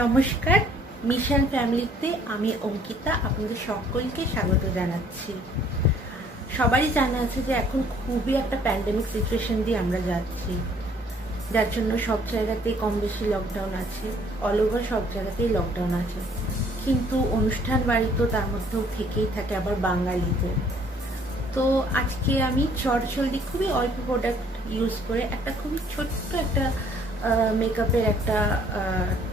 নমস্কার, মিশন ফ্যামিলিতে আমি অঙ্কিতা আপনাদের সকলকে স্বাগত জানাচ্ছি। সবারই জানা আছে যে এখন খুবই একটা প্যান্ডেমিক সিচুয়েশন দিয়ে আমরা যাচ্ছি, যার জন্য সব জায়গাতেই কম বেশি লকডাউন আছে, অল ওভার সব জায়গাতেই লকডাউন আছে। কিন্তু অনুষ্ঠান বাড়ি তো তার মধ্যেও থেকেই থাকে, আবার বাঙালিদের। তো আজকে আমি চটজলদি খুবই অল্প প্রোডাক্ট ইউজ করে একটা খুবই ছোট্ট একটা মেকআপের একটা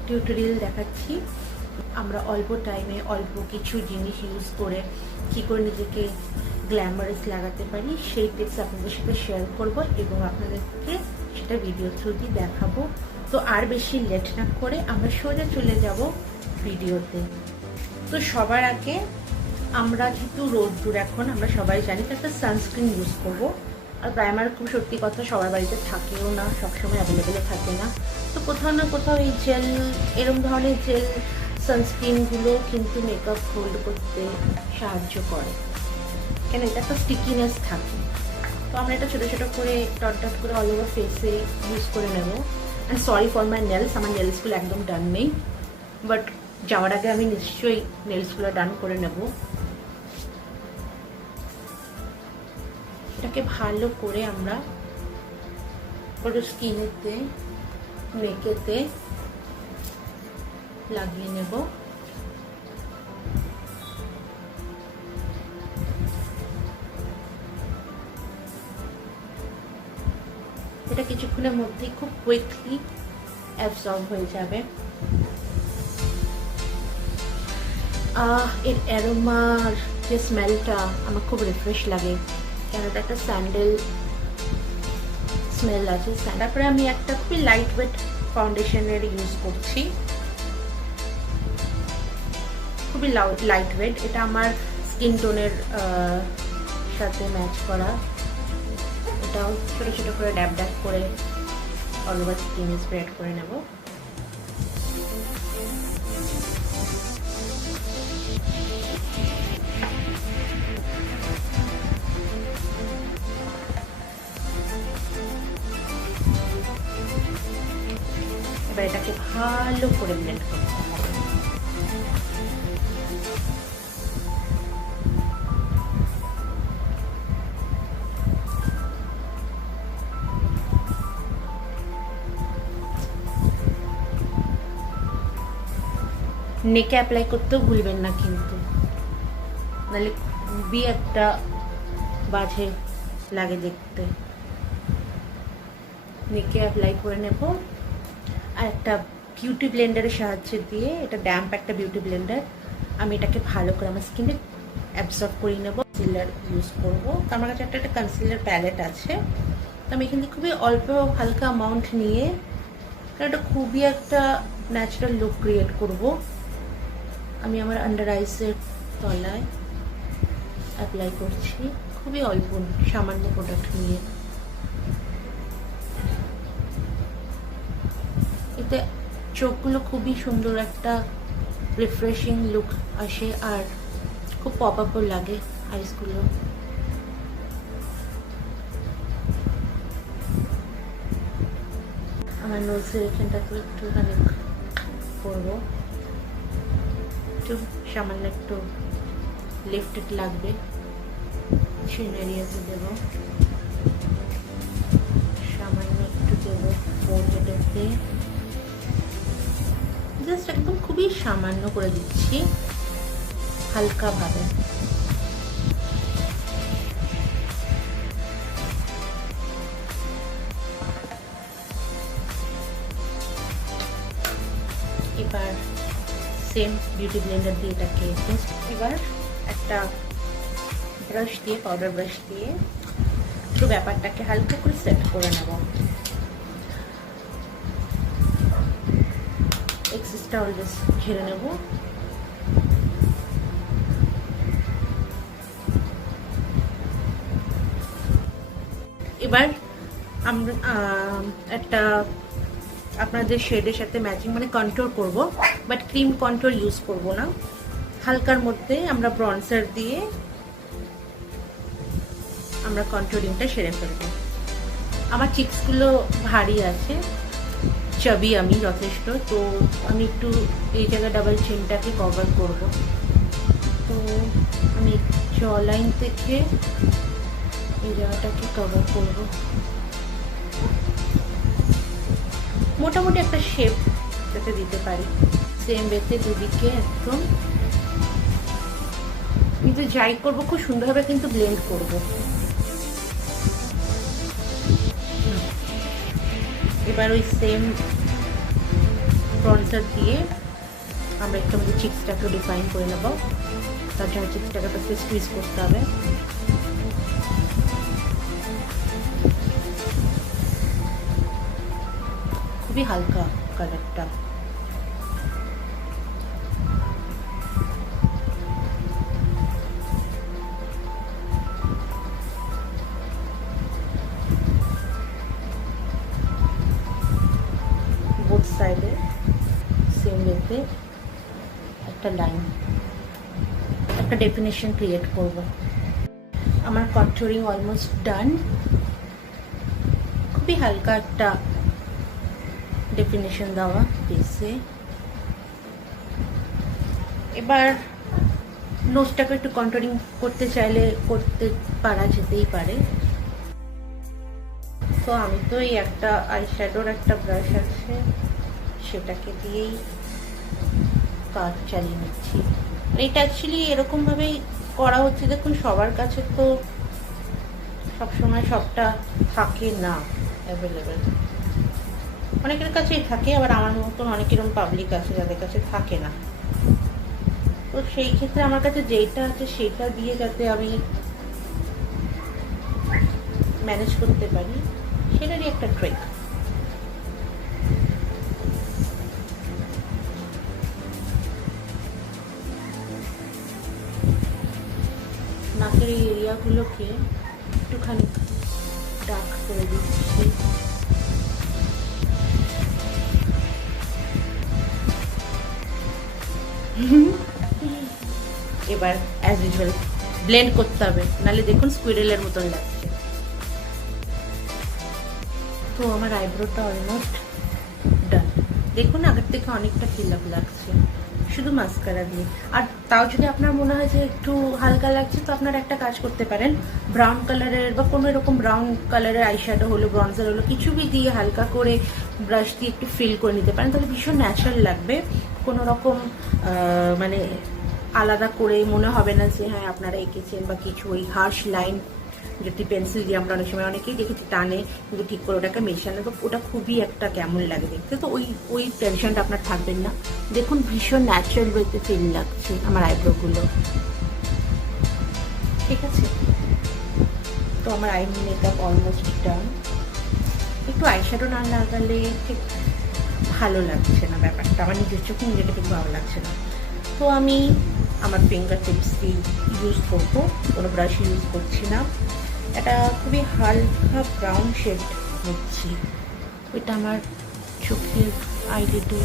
টিউটোরিয়াল দেখাচ্ছি। আমরা অল্প টাইমে অল্প কিছু জিনিস ইউজ করে কী করে নিজেকে গ্ল্যামারাস লাগাতে পারি সেই টিপস আপনাদের সাথে শেয়ার করব এবং আপনাদেরকে সেটা ভিডিও থ্রু দিয়ে দেখাবো। তো আর বেশি লেট না করে আমরা সোজা চলে যাব ভিডিওতে। তো সবার আগে আমরা যেহেতু রোদ্দুর এখন আমরা সবাই জানি তো একটা সানস্ক্রিন ইউজ করবো। আর প্রাইমার খুব সত্যি কথা সবার বাড়িতে থাকেও না, সবসময় অ্যাভেলেবেলে থাকে না। তো কোথাও না কোথাও এই জেল, এরকম ধরনের জেল সানস্ক্রিনগুলো কিন্তু মেকআপ হোল্ড করতে সাহায্য করে, কেন এটা একটা স্টিকিনেস থাকে। তো আমরা এটা ছোটো ছোটো করে ডট ডট করে অল ওভার ফেসে ইউজ করে নেব। And sorry for my nails, আমার নেলসগুলো একদম ডান নেই, বাট যাওয়ার আগে আমি নিশ্চয়ই নেলসগুলো ডান করে নেব। এটাকে ভালো করে আমরা পুরো স্কিনেতে, নেকেতে লাগিয়ে নেব। এটা কিছুক্ষণের মধ্যেই খুব কুইকলি অ্যাবসর্ব হয়ে যাবে। এর অ্যারোমার যে স্মেলটা আমার খুব রিফ্রেশ লাগে, কেন এটা একটা স্যান্ডেল স্মেল আছে। তারপরে আমি একটা খুবই লাইট ওয়েট ফাউন্ডেশনের ইউজ করছি, খুবই লাইট ওয়েট। এটা আমার স্কিন টোনের সাথে ম্যাচ করা। এটাও ছোটো ছোটো করে ড্যাব ড্যাব করে অল ওভার স্কিনে স্প্রেড করে নেব। এবার এটাকে ভালো করে ব্লেন্ড করতে হবে। নেকে অ্যাপ্লাই করতেও ভুলবেন না কিন্তু, নাহলে খুবই একটা বাজে লাগে দেখতে। নেকে অ্যাপ্লাই করে নেব। আর একটা বিউটি ব্লেন্ডারের সাহায্যে দিয়ে, এটা ড্যাম্প একটা বিউটি ব্লেন্ডার, আমি এটাকে ভালো করে আমার স্কিনে অ্যাবসর্ব করে নেব। কনসিলার ইউজ করবো, আমার কাছে একটা কনসিলার প্যালেট আছে। তো আমি এখান থেকে খুবই অল্প হালকা অ্যামাউন্ট নিয়ে এটা খুবই একটা ন্যাচারাল লুক ক্রিয়েট করব। আমি আমার আন্ডার আইসের তলায় অ্যাপ্লাই করছি, খুবই অল্প সামান্য প্রোডাক্ট নিয়ে। এতে চোখগুলো খুবই সুন্দর একটা রিফ্রেশিং লুক আসে, আর খুব পপ আপও লাগে আইসগুলো। আমার নোজের এখানটাতে একটুখানি করবো, একটু সামান্য একটু লিফটেড লাগবে, চিন এরিয়াতে দেবো, সামান্য একটু দেবো ফোরহেডেতে, জাস্ট একদম খুবই সামান্য করে দিচ্ছি হালকা ভাবে। এবার সেম বিউটি ব্লেন্ডার দিয়ে এটাকে এবার একটা ব্রাশ দিয়ে, পাউডার ব্রাশ দিয়ে একটু ব্যাপারটাকে হালকা করে সেট করে নেব। এক্সেসটা অলওয়েজ ঝেড়ে নেব। এবার আমরা একটা আপনাদের শেডের সাথে ম্যাচিং মানে কন্ট্রোল করব, বাট ক্রিম কন্ট্রোল ইউজ করব না। হালকার মধ্যে আমরা ব্রনজার দিয়ে আমরা কন্ট্রোলিংটা সেরে ফেলবো। আমার চিক্সগুলো ভারী আছে, চাবি আমি যথেষ্ট, তো আমি একটু এই জায়গায় ডাবল চিনটাকে কভার করব। তো আমি জ লাইন থেকে এই জায়গাটাকে কভার করব। মোটামুটি একটা শেপ যাতে দিতে পারি, সেম ওয়েতে দুদিকে একদম। কিন্তু যাই করবো খুব সুন্দরভাবে কিন্তু ব্লেন্ড করব। এবার ওই সেম ব্রনজার দিয়ে আমরা একটু আমাদের চিক্সটাকে ডিফাইন করে নেব। তার জন্য চিক্সটাকে একটু স্কুইজ করতে হবে। খুবই হালকা কালারটা। বোথ সাইডে সেম ওয়েতে একটা লাইন, একটা ডেফিনেশন ক্রিয়েট করব। আমার কন্ট্যুরিং অলমোস্ট ডান। খুবই হালকা একটা ডেফিনেশন দেওয়া পেয়েছে। এবার নোজটাকে একটু কন্ট্যুরিং করতে চাইলে করতে পারা যেতেই পারে। তো আমি তো এই একটা আইশ্যাডোর একটা ব্রাশ আছে, সেটাকে দিয়েই কাজ চালিয়ে নিচ্ছি। এটা অ্যাকচুয়ালি এরকমভাবেই করা হচ্ছে। দেখুন, সবার কাছে তো সবসময় সবটা থাকে না অ্যাভেলেবেল। অনেকের কাছেই থাকে, আবার আমার মতন অনেক এরকম পাবলিক আছে যাদের কাছে থাকে না। তো সেই ক্ষেত্রে আমার কাছে যেটা আছে সেটা দিয়ে যাতে আমি ম্যানেজ করতে পারি, সেটারই একটা ট্রিক। নাকের এই এরিয়াগুলোকে একটুখানি ডার্ক করে দিচ্ছি। এবার অ্যাজ ইউজুয়াল ব্লেন্ড করতে হবে, নাহলে দেখুন স্কুইরেলের মতন লাগছে। তো আমার আইব্রোটা অলমোস্ট ডান। দেখুন আগের থেকে অনেকটা ফিল আপ লাগছে শুধু মাস্কারা দিয়ে। আর তাও যদি আপনার মনে হয় যে একটু হালকা লাগছে, তো আপনারা একটা কাজ করতে পারেন, ব্রাউন কালারের বা কোনো এরকম ব্রাউন কালারের আইশ্যাডো হলো, ব্রনজার হলো, কিছু বি দিয়ে হালকা করে ব্রাশ দিয়ে একটু ফিল করে নিতে পারেন। তাহলে ভীষণ ন্যাচারাল লাগবে। কোনো রকম মানে আলাদা করে মনে হবে না যে হ্যাঁ আপনারা এঁকেছেন বা কিছু। ওই হার্শ লাইন যেটি পেন্সিল দিয়ে আমরা অনেক সময় অনেকেই দেখেছি টানে, কিন্তু ঠিক করে ওটাকে মেশানো, তো ওটা খুবই একটা কেমন লাগে দেখতে। তো ওই টেনশনটা আপনার থাকবেন না। দেখুন ভীষণ ন্যাচারাল ওয়েতে ফিল লাগছে আমার আইব্রোগুলো। ঠিক আছে, তো আমার আই মেকআপ অলমোস্ট ডান। একটু আইশ্যাডো না লাগালে ঠিক ভালো লাগছে না ব্যাপারটা, আমার নিজের চোখে নিজেকে ঠিক ভালো লাগছে না। তো আমি আমার ফিঙ্গার টিপস দিয়ে ইউজ করবো, কোনো ব্রাশ ইউজ করছি না। এটা খুবই হালকা ব্রাউন শেড নিচ্ছি। ওইটা আমার চোখের আইলিডে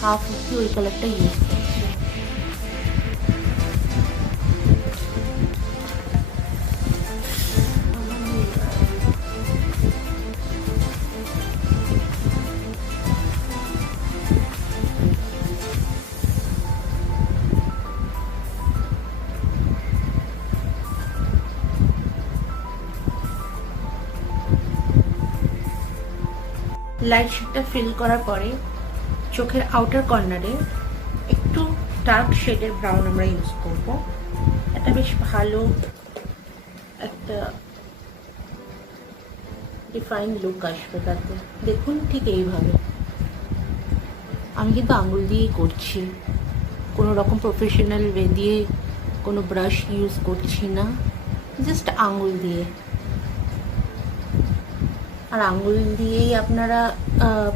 হাফ অব্দি ওই কালারটা ইউজ করছি। লাইট শেডটা ফিল করার পরে চোখের আউটার কর্নারে একটু ডার্ক শেডের ব্রাউন আমরা ইউজ করব। এটা বেশ ভালো একটা ডিফাইন লুক আসবে তাতে। দেখুন ঠিক এইভাবে। আমি কিন্তু আঙুল দিয়েই করছি, কোনো রকম প্রফেশনাল ওয়ে দিয়ে কোনো ব্রাশ ইউজ করছি না, জাস্ট আঙুল দিয়ে। আর আঙুল দিয়েই আপনারা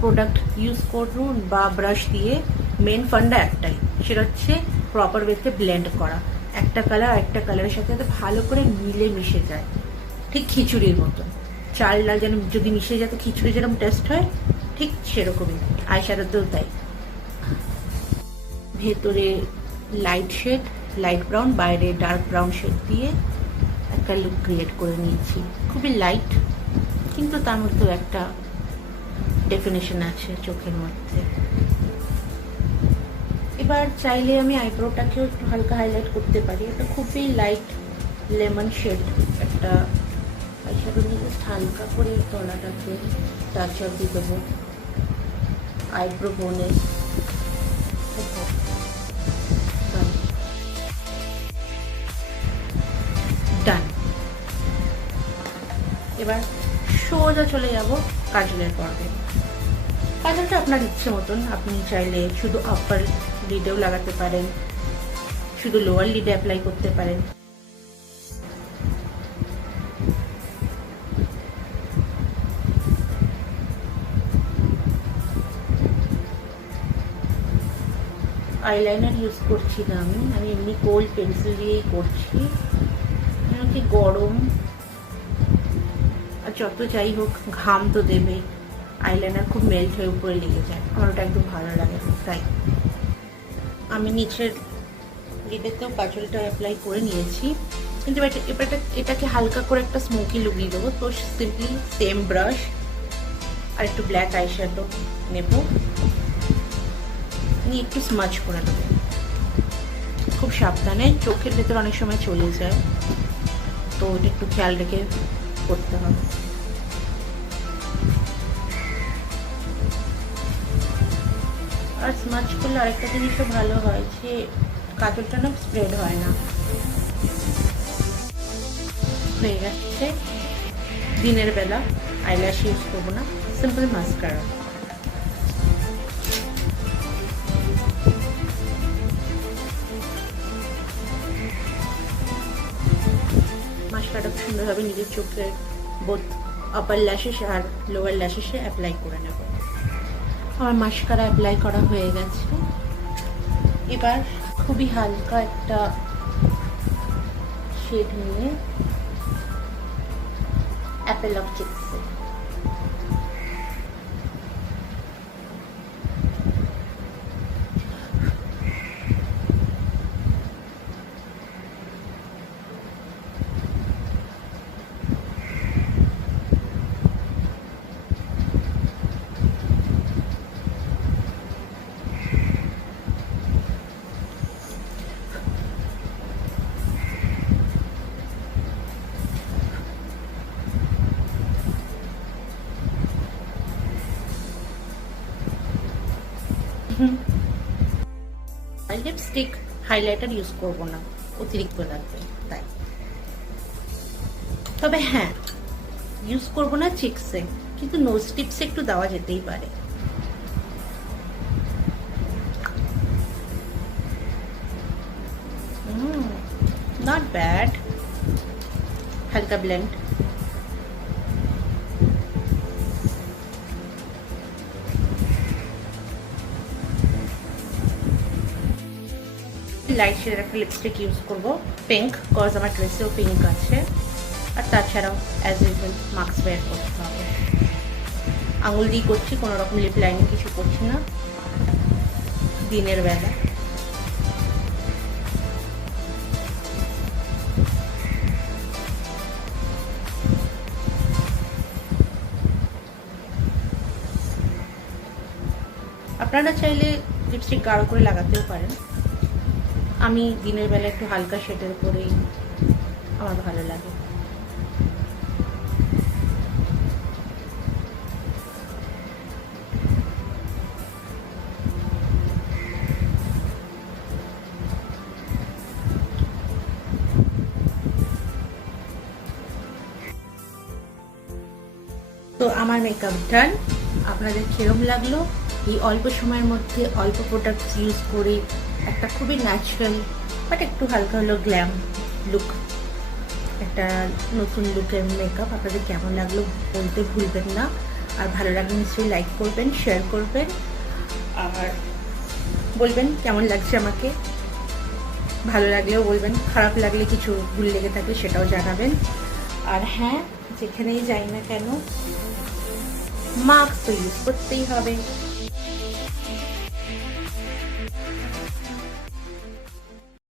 প্রোডাক্ট ইউজ করুন বা ব্রাশ দিয়ে, মেন ফান্ডা একটাই, সেটা হচ্ছে প্রপার ওয়েতে ব্লেন্ড করা। একটা কালার একটা কালারের সাথে যাতে ভালো করে মিলে মিশে যায়, ঠিক খিচুড়ির মতো। চাল ডাল যেন যদি মিশে যায় তো খিচুড়ি যেরকম টেস্ট হয়, ঠিক সেরকমই আইশ্যাডোতেও তাই। ভেতরে লাইট শেড লাইট ব্রাউন, বাইরে ডার্ক ব্রাউন শেড দিয়ে একটা লুক ক্রিয়েট করে নিয়েছি। খুবই লাইট, কিন্তু তার মধ্যেও একটা ডেফিনেশন আছে চোখের মধ্যে। এবার চাইলে আমি আইব্রোটাকেও একটু হালকা হাইলাইট করতে পারি। এটা খুবই লাইট লেমন শেড একটা আইশ্যাডো নিয়ে জাস্ট হালকা করে তলাটাকে টাচ আপ দিয়ে দেবো আইব্রো বোনে। ডান। এবার সোজা চলে যাব কাজলের পর্বে। কাজলটা আপনার ইচ্ছে মতন, আপনি চাইলে শুধু আপার লিডেও লাগাতে পারেন, শুধু লোয়ার লিডে অ্যাপ্লাই করতে পারেন। আইলাইনার ইউজ করছি না আমি এমনি কোল্ড পেন্সিল দিয়েই করছি, কেন কি গরম আর যত যাই হোক ঘাম তো দেবে, আইলাইনার খুব মেল্ট হয়ে উপরে লেগে যায়, আমার ওটা একদম ভালো লাগে না। তাই আমি নিচের লিডেতেও কাজলটা অ্যাপ্লাই করে নিয়েছি, কিন্তু এটাকে হালকা করে একটা স্মোকি লুক দিয়ে দেবো। তো সিম্পলি সেম ব্রাশ আর একটু ব্ল্যাক আইশ্যাডো নেব, নিয়ে একটু স্মাচ করে দেবো। খুব সাবধানে, চোখের ভেতর অনেক সময় চলে যায়, তো ওটা একটু খেয়াল রেখে করতে হবে। আর স্মাচ করলে আরেকটা জিনিসও ভালো হয় যে কাজলটা না স্প্রেড হয় না। হয়ে যাচ্ছে, দিনের বেলা আইল্যাশ ইউজ করবো না, সিম্পল মাস্কারা। মাস্কারাটা খুব সুন্দরভাবে নিজের চোখের বোথ আপার ল্যাশেসে আর লোয়ার ল্যাশেসে অ্যাপ্লাই করে নেব। আমার মাস্কারা অ্যাপ্লাই করা হয়ে গেছে। এবার খুবই হালকা একটা শেড নিয়ে অ্যাপেল অফ চিক্সে লিপস্টিক হাইলাইটার ইউজ করব না, অতিরিক্ত লাগবে তাই। তবে হ্যাঁ, ইউজ করব না চিক্সে, কিন্তু নোজ টিপসে একটু দেওয়া যেতেই পারে। নট ব্যাড, হালকা ব্লেন্ড। লাইট শেডের একটা লিপস্টিক ইউজ করবো, পিঙ্ক, কজ আমার ড্রেসেও পিঙ্ক আছে। আর তাছাড়াও অ্যাজ ইউজুয়াল মাস্ক ওয়্যার করতে হবে। আঙুল দিয়ে করছি, কোনো রকম লিপ লাইনিং কিছু করছি না দিনের বেলা। আপনারা চাইলে লিপস্টিক গাঢ় করে লাগাতেও পারেন, আমি দিনের বেলা একটু হালকা শেডের উপরেই আমার ভালো লাগে। তো আমার মেকআপ ডান। আপনাদের কিরম লাগলো? এই অল্প সময়ের মধ্যে অল্প প্রোডাক্টস ইউজ করে একটা খুবই ন্যাচারাল বাট একটু হালকা হলো গ্ল্যাম লুক, একটা নতুন লুকের মেকআপ আপনাদের কেমন লাগলো বলতে ভুলবেন না। আর ভালো লাগলে নিশ্চয়ই লাইক করবেন, শেয়ার করবেন, আর বলবেন কেমন লাগছে আমাকে। ভালো লাগলেও বলবেন, খারাপ লাগলে কিছু ভুল লেগে থাকলে সেটাও জানাবেন। আর হ্যাঁ, যেখানেই যাই না কেন মাস্ক তো ইউজ করতেই হবে।